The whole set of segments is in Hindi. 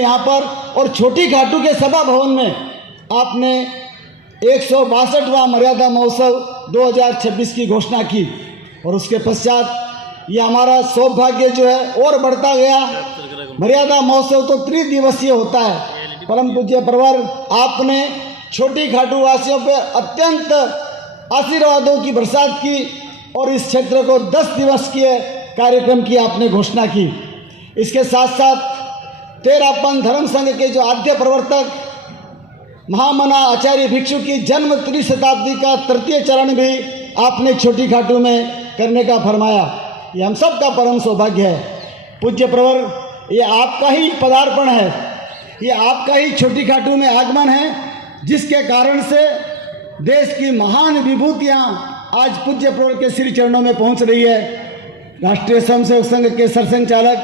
यहाँ पर, और छोटी खाटू के सभा भवन में आपने 162वां मर्यादा महोत्सव 2026 की घोषणा की। और उसके पश्चात ये हमारा सौभाग्य जो है और बढ़ता गया। मर्यादा महोत्सव तो त्रिदिवसीय होता है। परम पूज्य प्रवर, आपने छोटी खाटू वासियों पे अत्यंत आशीर्वादों की बरसात की और इस क्षेत्र को 10 दिवसीय कार्यक्रम की आपने घोषणा की। इसके साथ साथ तेरापन धर्म संघ के जो आद्य प्रवर्तक महामना आचार्य भिक्षु की जन्म त्रिशताब्दी का तृतीय चरण भी आपने छोटी खाटू में करने का फरमाया। ये हम सब का परम सौभाग्य है। पूज्य प्रवर, ये आपका ही पदार्पण है, ये आपका ही छोटी खाटू में आगमन है, जिसके कारण से देश की महान विभूतियाँ आज पूज्य प्रवर के श्री चरणों में पहुँच रही है। राष्ट्रीय स्वयंसेवक संघ के सरसंघचालक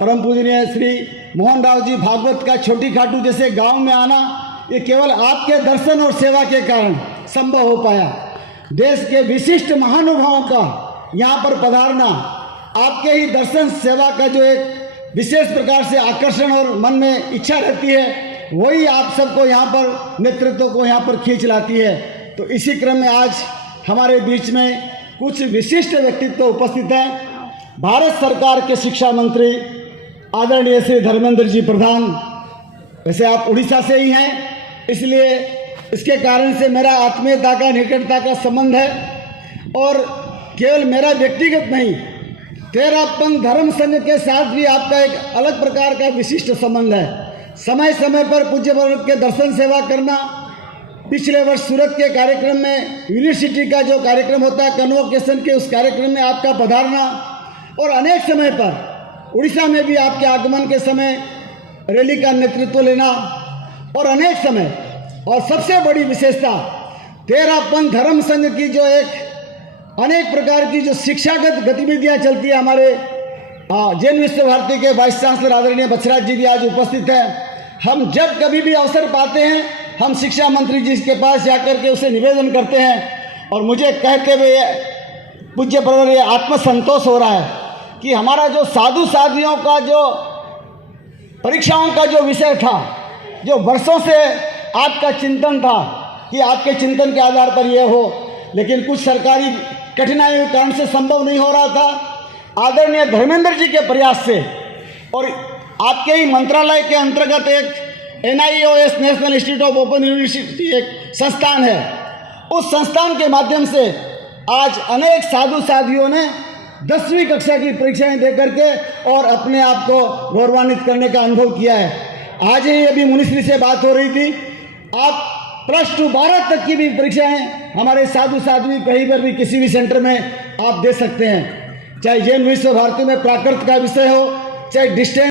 परम पूजनीय श्री मोहन राव जी भागवत का छोटी खाटू जैसे गांव में आना, ये केवल आपके दर्शन और सेवा के कारण संभव हो पाया। देश के विशिष्ट महानुभावों का यहाँ पर पधारना, आपके ही दर्शन सेवा का जो एक विशेष प्रकार से आकर्षण और मन में इच्छा रहती है, वही आप सबको यहाँ पर नेतृत्व को यहाँ पर खींच लाती है। तो इसी क्रम में आज हमारे बीच में कुछ विशिष्ट व्यक्तित्व उपस्थित हैं। भारत सरकार के शिक्षा मंत्री आदरणीय श्री धर्मेंद्र जी प्रधान, वैसे आप उड़ीसा से ही हैं, इसलिए इसके कारण से मेरा आत्मीयता का निकटता का संबंध है। और केवल मेरा व्यक्तिगत नहीं, तेरापन धर्म संघ के साथ भी आपका एक अलग प्रकार का विशिष्ट संबंध है। समय समय पर पूज्य प्रवर के दर्शन सेवा करना, पिछले वर्ष सूरत के कार्यक्रम में यूनिवर्सिटी का जो कार्यक्रम होता है कन्वोकेशन के, उस कार्यक्रम में आपका पधारना, और अनेक समय पर उड़ीसा में भी आपके आगमन के समय रैली का नेतृत्व लेना, और अनेक समय, और सबसे बड़ी विशेषता तेरापन धर्म संघ की जो एक अनेक प्रकार की जो शिक्षागत गतिविधियां चलती है। हमारे जैन विश्व भारती के वाइस चांसलर आदरणीय बछराज जी भी आज उपस्थित हैं। हम जब कभी भी अवसर पाते हैं, हम शिक्षा मंत्री जी के पास जाकर के उसे निवेदन करते हैं, और मुझे कहते हुए पूज्य प्रवर ये आत्मसंतोष हो रहा है कि हमारा जो साधु साधियों का जो परीक्षाओं का जो विषय था, जो वर्षों से आपका चिंतन था कि आपके चिंतन के आधार पर यह हो, लेकिन कुछ सरकारी कठिनाइयों के कारण से संभव नहीं हो रहा था। आदरणीय धर्मेंद्र जी के प्रयास से और आपके ही मंत्रालय के अंतर्गत एक NIOS national institute of open university एक संस्थान है, उस संस्थान के माध्यम से आज अनेक साधु साधियों ने 10वीं कक्षा की परीक्षाएं दे करके और अपने आप को गौरवान्वित करने का अनुभव किया है। आज ही अभी मुनिश्री से बात हो रही थी, आप +2 12 तक की भी परीक्षाएं हमारे साधु साध्वी कहीं पर भी किसी भी सेंटर में आप दे सकते हैं, चाहे जैन विश्व भारती में प्राकृत का विषय हो, चाहे डिस्टेंस